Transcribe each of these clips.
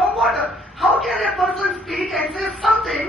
from water. How can a person speak and say something?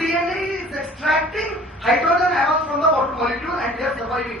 DNA is extracting hydrogen ions from the water molecule and they are surviving.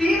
3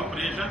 of creation।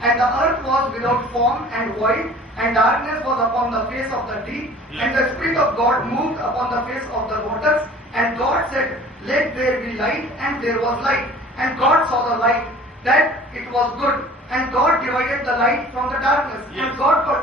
and the earth was without form and void, and darkness was upon the face of the deep, and the Spirit of God moved upon the face of the waters, and God said, let there be light, and there was light. And God saw the light, that it was good, and God divided the light from the darkness. And God got,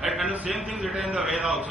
And the same thing written in the Veda also.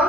1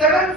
7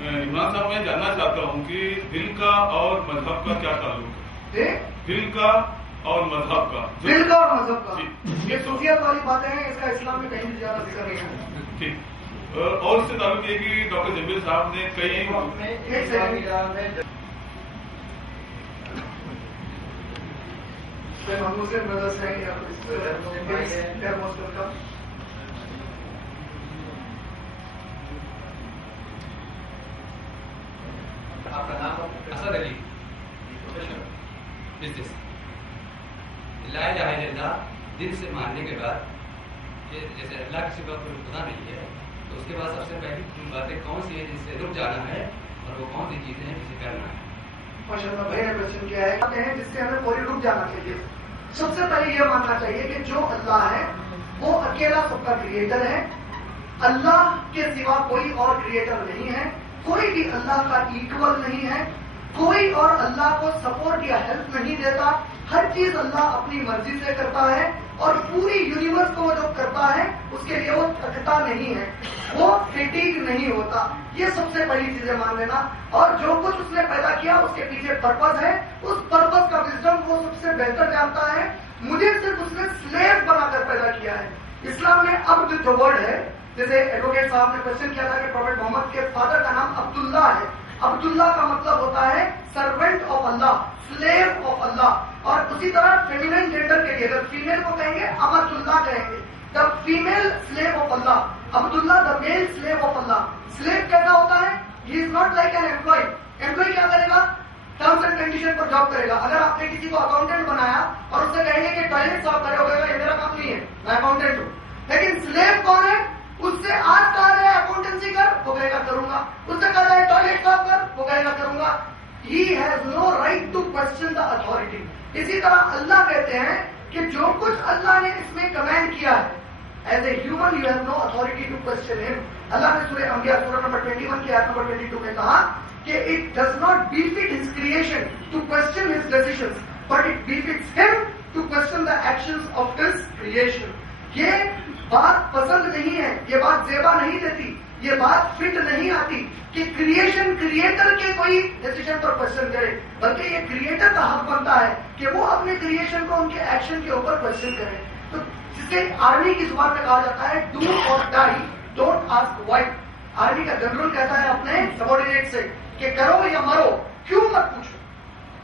Imran صاحب میں جاننا چاہتا ہوں کہ دل کا اور مذہب کا کیا تعلق ہے؟ دل کا اور مذہب کا، دل کا اور مذہب کا یہ صوفیت والی باتیں ہیں، اس کا اسلام میں کہیں بھی زیادہ ذکر نہیں ہے. ٹھیک. اور اس سے تعلق یہ کہ ڈاکٹر جمیل صاحب نے کئی مسلم بردرس ہیں یا مسلم کا آپ کا نام اسد علی بزنس. لا الہ الا اللہ دل سے ماننے کے بعد جیسے اللہ کے سوا کوئی خدا نہیں ہے تو اس کے بعد سب سے پہلی باتیں کون سی ہے جس سے رک جانا ہے اور وہ کون سی چیزیں ہیں جسے کرنا ہے؟ ماشاء اللہ بھائی نے کوشچن کیا ہے جس سے ہمیں پوری رک جانا چاہیے. سب سے پہلے یہ ماننا چاہیے کہ جو اللہ ہے وہ اکیلا سب کا کریٹر ہے. اللہ کے سوا کوئی اور کریٹر نہیں ہے، کوئی بھی اللہ کا ایکول نہیں ہے، کوئی اور اللہ کو سپورٹ یا ہیلپ نہیں دیتا. ہر چیز اللہ اپنی مرضی سے کرتا ہے اور پوری یونیورس کو جو کرتا ہے اس کے لیے وہ تھکتا نہیں ہے، وہ فیٹیگ نہیں ہوتا. یہ سب سے بڑی چیزیں مان لینا. اور جو کچھ اس نے پیدا کیا اس کے پیچھے پرپز ہے، اس پرپز کا وزڈم وہ سب سے بہتر جانتا ہے. مجھے صرف اس نے سلیو بنا کر پیدا کیا ہے. اسلام میں عبد جو ورڈ ہے، جیسے ایڈوکیٹ صاحب نے کوشچن کیا تھا کہ پروفیٹ محمد کے فادر کا نام عبداللہ ہے. عبداللہ کا مطلب ہوتا ہے سروینٹ آف اللہ، سلیو آف اللہ. اور اسی طرح فیمینن جینڈر کے لیے اگر فیمیل کو کہیں گے امت اللہ کہیں گے. دا فیمیل سلیو آف اللہ، عبداللہ دا میل سلیو آف اللہ. سلیو کیسا ہوتا ہے؟ He is not like an employee. Employee کیا کرے گا؟ ٹرمز اینڈ کنڈیشن پر جاب کرے گا. اگر آپ نے کسی کو اکاؤنٹنٹ بنایا اور اس سے کہیں گے کہ ٹوائلٹ صاف کرے ہوگا، یہ میرا کام نہیں ہے، میں اکاؤنٹنٹ ہوں. لیکن سلیو کون ہے؟ اس سے آج کہا جائے اکاؤنٹنسی کر، وہ کہے گا کروں گا. اس سے کہا جائے ٹوائلٹ صاف کر، وہ کہے گا کروں گا. He has no right to question the authority. اسی طرح اللہ کہتے ہیں کہ جو کچھ اللہ نے اس میں کمینڈ کیا ہے as a human you have no authority to question ہم. اللہ نے سورہ انبیاء سورہ نمبر 21 کی آیت نمبر 22 میں کہا کہ اٹ ڈز ناٹ بefit his creation to question his decisions but it befits him to question the actions of his creation. یہ بات پسند نہیں ہے، یہ بات زیبا نہیں دیتی، یہ بات فٹ نہیں آتی کہ کریشن کریٹر کے کوئی ڈیسیژن پر کوشچن کرے، بلکہ یہ کریٹر کا حق بنتا ہے کہ وہ اپنے کریشن کو ان کے ایکشن کے اوپر کوشچن کرے. تو جسے آرمی کی زبان میں کہا جاتا ہے ڈو اور ڈائی، ڈونٹ آسک وائی. آرمی کا جنرل کہتا ہے اپنے سبارڈینیٹ سے کہ کرو یا مرو، کیوں مت پوچھو.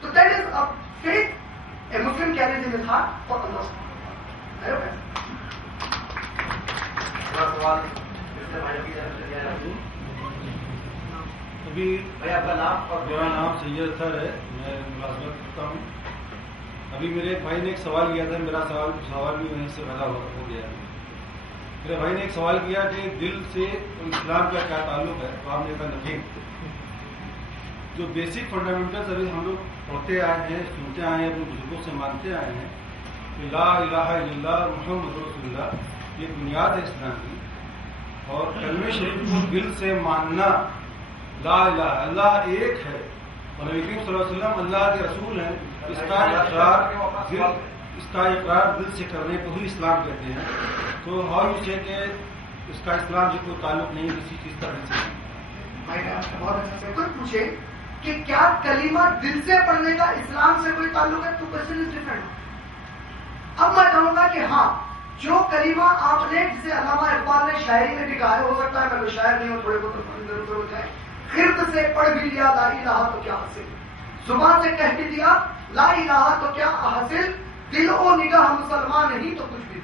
تو that is a faith a Muslim carries in his heart for اللہ. ابھی میرا نام سید اطہر ہے، میں ملازمت کرتا ہوں. ابھی میرے ایک بھائی نے ایک سوال کیا تھا، میرا سوال بھی وہیں سے پیدا ہو گیا. میرے بھائی نے ایک سوال کیا کہ دل سے اسلام کا کیا تعلق ہے. تو آپ نے کہا نہیں، جو بیسک فنڈامنٹلس ابھی ہم لوگ پڑھتے آئے ہیں، سنتے آئے ہیں، اپنے بزرگوں سے مانتے آئے ہیں کہ لا الہ الا اللہ محمد رسول اللہ، یہ بنیاد ہے اسلام کی. اور کلمہ شریف کو دل سے ماننا، لا الہ اللہ ایک ہے اور نبی کریم صلی اللہ علیہ وسلم اللہ کے رسول ہیں، اس کا اقرار دل سے کرنے کو ہی اسلام کہتے ہیں. تو ہاؤ یو سے کہ اس کا اسلام سے کوئی تعلق نہیں کسی چیز کا دل سے. میں نے آپ سے بہت اچھا سے کچھ پوچھے کہ کیا کلمہ دل سے پڑھنے کا اسلام سے کوئی تعلق ہے؟ تو کوشچن از ڈفرنٹ. اب میں کہوں گا کہ ہاں، جو کلمہ آپ نے، جسے علامہ اقبال نے شاعری میں بھی کہا ہے، ہو سکتا ہے میں کوئی شاعر نہیں ہوں، تھوڑے بہت ادھر ادھر ہو جائے، خرد سے پڑھ بھی لیا لا الہ تو کیا حاصل، زبان سے کہہ بھی دیا لا الہ تو کیا حاصل، دل و نگاہ مسلمان نہیں تو کچھ بھی.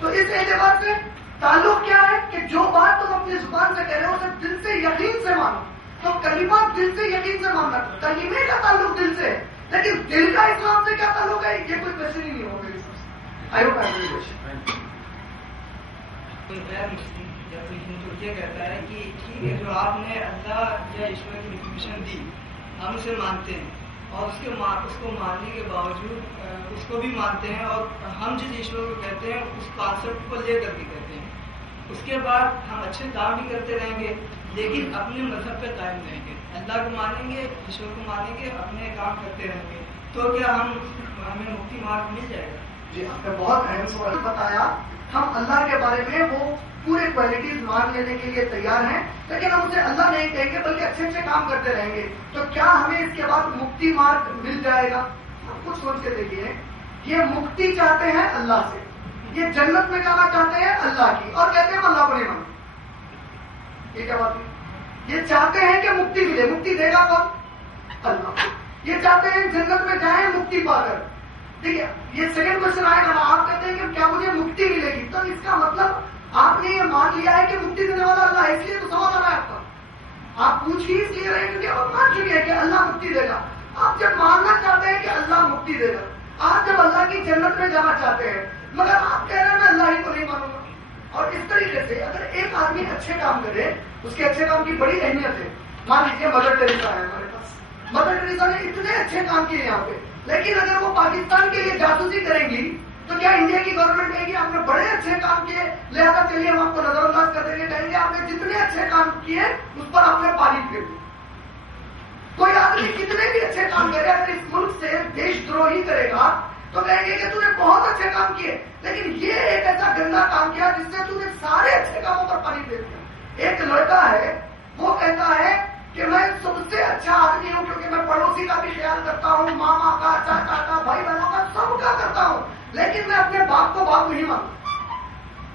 تو اس اعتبار سے تعلق کیا ہے کہ جو بات تم اپنی زبان سے کہہ رہے ہو اسے دل سے یقین سے مانو. تو کلمہ دل سے یقین سے ماننا، کلمے کا تعلق دل سے ہے، لیکن دل کا اسلام سے کیا تعلق ہے، یہ کوئی کوشچن ہی نہیں ہوگا. I hope I will question. یہ کہتا ہے کہ ٹھیک ہے، جو آپ نے اللہ یا ایشور کی ڈیفینیشن دی ہم اسے مانتے ہیں اور اس کو ماننے کے باوجود اس کو بھی مانتے ہیں اور ہم جس ایشور کو کہتے ہیں اس کانسیپٹ کو لے کر کے کہتے ہیں. اس کے بعد ہم اچھے کام بھی کرتے رہیں گے لیکن اپنے مذہب پہ قائم رہیں گے، اللہ کو مانیں گے، ایشور کو مانیں گے، اپنے کام کرتے رہیں گے. تو کیا ہمیں مکتی مارگ مل جائے گا؟ جی، آپ نے بہت اہم سوال بتایا. ہم اللہ کے بارے میں وہ پورے کوالٹیز مان لینے کے لیے تیار ہیں، لیکن ہم اسے اللہ نہیں کہیں گے بلکہ اچھے اچھے کام کرتے رہیں گے تو کیا ہمیں اس کے بعد مکتی مارگ مل جائے گا؟ ہم کچھ سوچ کے دیکھیے، یہ مکتی چاہتے ہیں اللہ سے، یہ جنت میں جانا چاہتے ہیں اللہ کی، اور کہتے ہیں اللہ بنے من. یہ کیا بات ہے؟ یہ چاہتے ہیں کہ مکتی ملے، مکتی دے گا کون؟ اللہ. یہ چاہتے ہیں جنت میں جائیں مکتی پا کر. ٹھیک ہے، یہ سیکنڈ کوشچن آئے گا نا، آپ کہتے ہیں کہ کیا مجھے مکتی ملے گی، تو اس کا مطلب آپ نے یہ مان لیا ہے کہ مکتی دینے والا اللہ ہے، اس لیے تو سوال آ رہا ہے آپ کا. آپ پوچھ ہی اس لیے رہے کیونکہ آپ مان چکے ہیں کہ اللہ مکتی دے گا. آپ جب ماننا چاہتے ہیں کہ اللہ مکتی دے گا، آپ جب اللہ کی جنت میں جانا چاہتے ہیں، مگر آپ کہہ رہے ہیں میں اللہ ہی کو نہیں مانوں گا. اور اس طریقے سے اگر ایک آدمی اچھے کام کرے، اس کے اچھے کام کی بڑی اہمیت ہے. مان لیجیے مدر ٹریسا ہے ہمارے پاس، مدر ٹریسا نے اتنے اچھے کام کیے یہاں پہ، لیکن اگر وہ پاکستان کے لیے جاسوسی کریں گی تو کیا انڈیا کی گورنمنٹ کہے گی آپ نے بڑے اچھے کام کیے لہٰذا کے لیے ہم آپ کو نظر انداز کر دیں گے؟ کہیں گے آپ نے جتنے اچھے کام کیے اس پر آپ نے پانی پھیر دیا. کوئی آدمی کتنے بھی اچھے کام کرے اگر اس ملک سے دیش دروہی کرے گا تو کہیں گے کہ تو نے بہت اچھے کام کیے، لیکن یہ ایک ایسا گندا کام کیا جس سے تو نے سارے اچھے کاموں پر پانی پھیر دیا. ایک لڑکا ہے وہ کہتا ہے کہ میں سب سے اچھا آدمی ہوں کیونکہ میں پڑوسی کا بھی خیال کرتا ہوں، ماما کا، چاچا کا، بھائی بہنوں کا، سب کا کرتا ہوں، لیکن میں اپنے باپ کو باپ نہیں مانتا.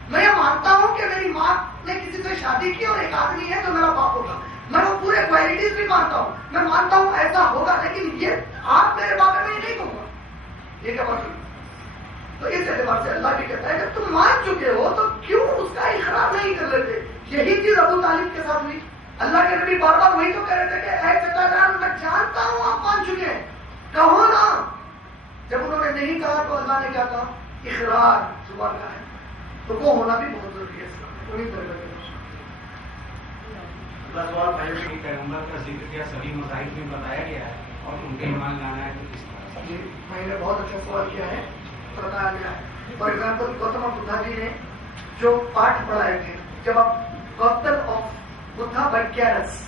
میں یہ مانتا ہوں کہ میری ماں نے کسی سے شادی کی اور ایک آدمی ہے جو میرا باپ ہوگا، میں وہ پورے کوالٹیز بھی مانتا ہوں، میں مانتا ہوں ایسا ہوگا، لیکن یہ آپ میرے بارے میں نہیں کہوں گا. یہ کیا مطلب؟ تو اس اعتبار سے اللہ بھی کہتا ہے کہ تم مان چکے ہو تو کیوں اس کا اقرار نہیں کر لیتے؟ یہی چیز ابو طالب کے ساتھ ہوئی. اللہ کے نبی بار بار وہی تو کہہ رہے تھے کہ اے چچا جان میں جانتا ہوں آپ مان چکے ہیں، کہو نا. جب انہوں نے نہیں کہا تو اللہ نے کیا کہا؟ اقرار زبان کا ہے. تو وہ ہونا بھی بہت ضروری ہے اسلام میں. انہیں طرح اللہ سوال بھائی نے پیغمبر کا ذکر کیا سبھی مذاہب میں بتایا گیا ہے اور ان کے ایمان لانا ہے تو کس طرح؟ جی میں نے بہت اچھا سوال کیا ہے، بتایا گیا ہے. فار ایگزامپل گوتم بدھا جی نے جو پاٹھ پڑھائے تھے، جب آپ گوسپل آف بدھا بائی کیرس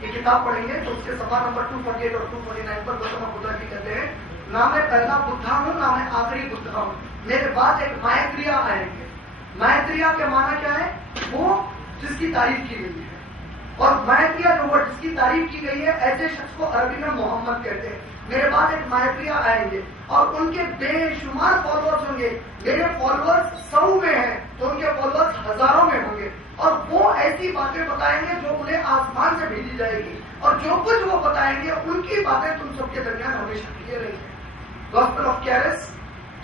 یہ کتاب پڑھیں گے تو اس کے صفحہ نمبر 248 اور 249 پر گوتم بدھا جی کہتے ہیں نہ میں پہلا بدھا ہوں نہ میں آخری بدھا ہوں، میرے بعد ایک مائتریا آئیں گے. مائتریا کے معنی کیا ہے؟ وہ جس کی تعریف کی گئی ہے. اور مائتریا جو ورڈ جس کی تعریف کی گئی ہے ایسے شخص کو عربی میں محمد کہتے ہیں. میرے بعد ایک مائتریا آئیں گے اور ان کے بے شمار فالوورز ہوں گے. میرے فالوورز 100 میں ہیں تو ان کے فالوورز ہزاروں میں ہوں گے، اور وہ ایسی باتیں بتائیں گے جو انہیں آسمان سے بھیجی جائے گی، اور جو کچھ وہ بتائیں گے ان کی باتیں تم سب کے درمیان ہمیشہ کیے رہی ہیں. Gospel of Carus,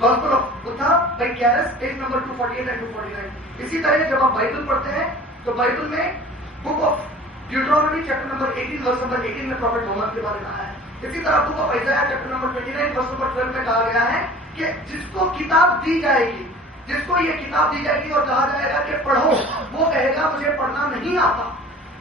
gospel of Buddha by Carus, page number 248 اور 249. اسی طرح جب آپ بائبل پڑھتے ہیں تو بائبل میں book of Deuteronomy chapter number 18 verse number 18 میں پروفیٹ محمد کے بارے میں آیا ہے. اسی طرح book of Isaiah chapter number 29 verse number 12 میں کہا گیا ہے کہ جس کو کتاب دی جائے گی، جس کو یہ کتاب دی جائے گی اور کہا جائے گا کہ پڑھو، وہ کہے گا مجھے پڑھنا نہیں آتا.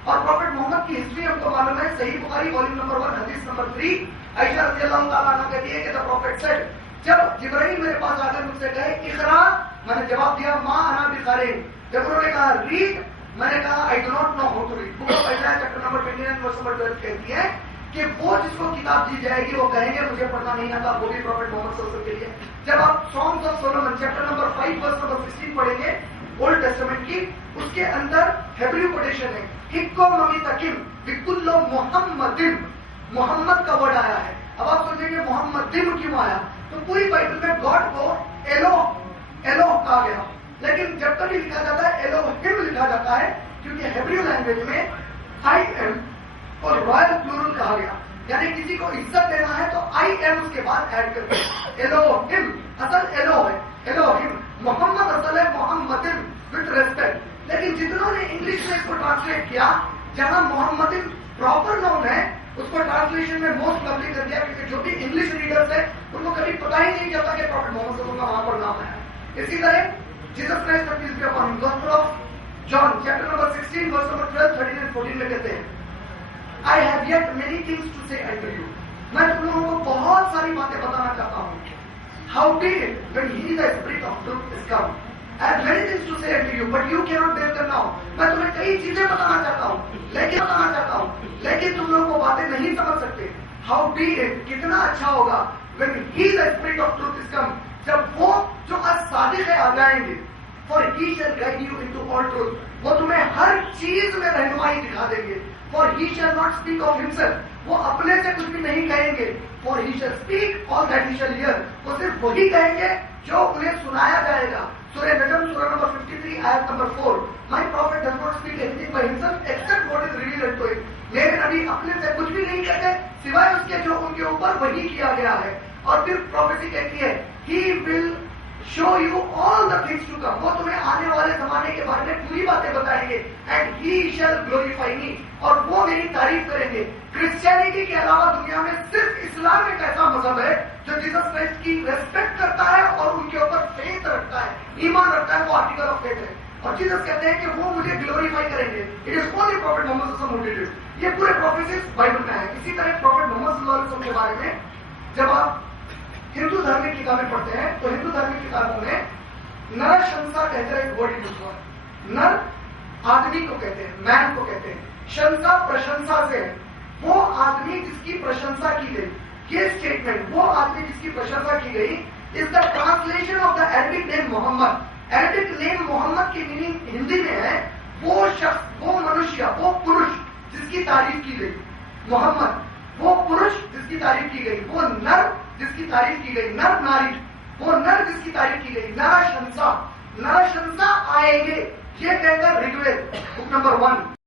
اور پروفیٹ محمد کی ہسٹری ہم کو معلوم ہے، صحیح بخاری والیوم نمبر 1 حدیث نمبر 3، عائشہ رضی اللہ تعالیٰ عنہ کہتی ہے کہ the prophet said، جب جبرائیل میرے پاس آ کر مجھ سے کہے اقرا، میں نے جواب دیا ما انا بقارئ. جب انہوں نے کہا ریڈ، میں نے کہا I do not know how to read. Book of Isaiah chapter number 29 verse number 12 کہتی ہے کہ وہ جس کو کتاب دی جائے گی وہ کہیں گے مجھے پڑھنا نہیں آتا، وہ بھی پروفیٹ محمد صلی اللہ علیہ وسلم کے لیے. جب آپ Songs of Solomon chapter number 5 verse number 16 پڑھیں گے اولڈ ٹیسٹمنٹ کی، اس کے اندر ہیبریو کوٹیشن ہے ہکو ممی تکم بکل محمد، محمد کا ورڈ آیا ہے. اب آپ سوچیں گے محمد کیوں آیا؟ تو پوری بائبل میں گاڈ کو ایلو کہا گیا، لیکن جب کبھی لکھا جاتا ہے ایلوہم لکھا جاتا ہے کیونکہ ہیبریو لینگویج میں آئی ایم اور رائل پلورل کہا گیا، یعنی کسی کو عزت دینا ہے تو آئی ایم اس کے بعد ایڈ کرتے ہیں. ایلوہم اصل ایلو ہے، ایلوہم. محمد اصل ہے محمد وتھ ریسپیکٹ، لیکن جتنوں نے انگلش میں اس کو ٹرانسلیٹ کیا، جہاں محمد پراپر ناؤن ہے اس کو ٹرانسلیشن میں موسٹ لولی کر دیا، کیونکہ جو بھی انگلش ریڈرز ہیں ان کو کبھی پتہ ہی نہیں چلتا کہ پروفیٹ محمد صلی اللہ علیہ وسلم کا وہاں پر نام ہے. اسی طرح Jesus Christ peace be upon him, gospel of John chapter number 16 verse number 12 13 اور 14 میں کہتے ہیں I have yet many things to say unto you. میں تم لوگوں کو بہت ساری باتیں بتانا چاہتا ہوں. How be it when he the spirit of truth is come. I have many things to say unto you, but you cannot bear them now. میں تمہیں کئی چیزیں بتانا چاہتا ہوں لیکن تم لوگوں کو باتیں نہیں سمجھ سکتے. How be it کتنا اچھا ہوگا when he the spirit of truth is come. جب وہ جو صادق ہے آ جائیں گے. For he shall guide you into all truth. وہ تمہیں ہر چیز میں رہنمائی دکھا دیں گے. For he shall not speak of himself. وہ اپنے سے کچھ بھی نہیں کہیں گے. For he shall speak all that he shall hear. وہ صرف وہی کہیں گے جو انہیں سنایا جائے گا. سورہ نجم سورہ نمبر 53 آیت number 4. My prophet does not speak anything by himself except what is revealed unto him. میرے نبی اپنے سے کچھ بھی نہیں کہتے سوائے اس کے جو ان کے اوپر وحی کیا گیا ہے. اور پھر پروفیسی کہتی ہے he will show you all the things to come. وہ تمہیں آنے والے زمانے کے بارے میں پوری باتیں بتائیں گے. and he shall glorify me. اور وہ میری تعریف کریں گے. کرسچینٹی کے علاوہ دنیا میں صرف اسلام ایک ایسا مذہب ہے جو جیسس کرائسٹ کی ریسپیکٹ کرتا ہے اور ان کے اوپر فیتھ رکھتا ہے, ایمان رکھتا ہے. وہ آرٹیکل آف فیتھ ہے. اور جیسس کہتے ہیں کہ وہ مجھے گلوریفائی کریں گے. اٹ از اونلی پروفیٹ محمد صلی اللہ علیہ وسلم. یہ پورے پروفیسز بائبل میں ہے. اسی طرح پروفیٹ محمد صلی اللہ علیہ وسلم کے بارے میں جب آپ ہندو دھرمک کتابیں پڑھتے ہیں تو ہندو دھرمک کتابوں میں نر شنسا کہتے ہیں ایک ورڈ یوز ہوا. نر آدمی کو کہتے ہیں, مین کو کہتے ہیں. شنسا پرشنسا سے ہے. وہ آدمی جس کی پرشنسا کی گئی. یہ اسٹیٹمنٹ وہ آدمی جس کی پرشنسا کی گئی is the translation of the Arabic name Muhammad. Arabic name Muhammad کی میننگ ہندی میں ہے وہ شخص, وہ منشیہ, وہ پروش جس کی تعریف کی گئی. محمد وہ پروش جس کی تعریف کی گئی. وہ نر جس کی تعریف کی گئی. نر ناری, وہ نر جس کی تعریف کی گئی. نرا شنسا, نرا شنسا آئیں گے یہ کہہ کر رگوید بک نمبر 1